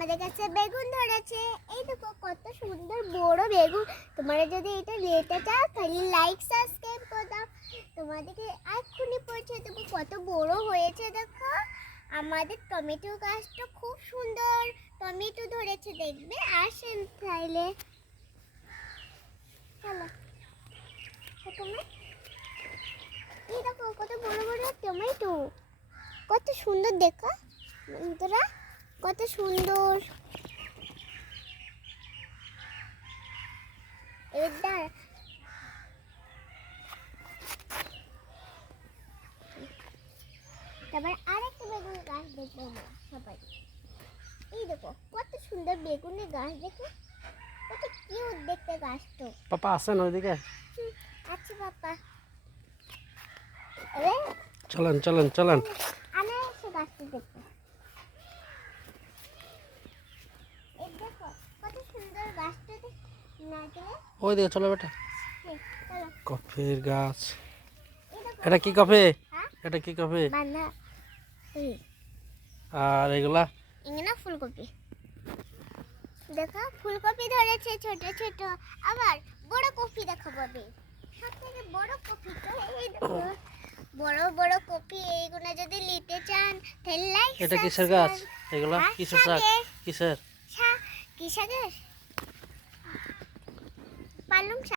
আমাদের কাছে বেগুন ধরেছে। এই দেখো কত সুন্দর বড় বেগুন। তোমরা যদি এটা নিতে চাও, তাহলে লাইক সাবস্ক্রাইব করে দাও। তোমাদেরকে এক্ষুনি পৌঁছে দেখো কত বড় হয়েছে, দেখো। আমাদের টমেটো গাছটা খুব সুন্দর টমেটো ধরেছে, দেখবে? আসেন তাইলে চলো। এই দেখো কত বড় বড় টমেটো। কত সুন্দর দেখো। বন্ধুরা কত সুন্দর। এবার। তারপর আরেকটা বেগুন গাছ দেখব আমরা সবাই। এই দেখো কত সুন্দর বেগুনের গাছ দেখো। কত কিউট দেখতে গাছটা। পাপা আসেন ওইদিকে। আচ্ছা আরে চলেন চলেন চলেন আমি এসে গাছটা দেখব এই দেখো কত সুন্দর গাছটা দেখ না দেখে ওইদিকে চলো বেটা। কফির গাছ। এটা কি কফি? এটা কি কফি? আর এগুলা? ইংনা ফুলকপি। দেখো ফুলকপি ধরেছে ছোট ছোট। আবার বড় কপি দেখো পাবে সব বড় কপি তো এই দেখো। বড় বড় কপি এইগুলো যদি নিতে চান তাহলে লাইক এটা কিসের গাছ? এগুলা কিসের শাক? কিসের? কি শাকের? পালং শাক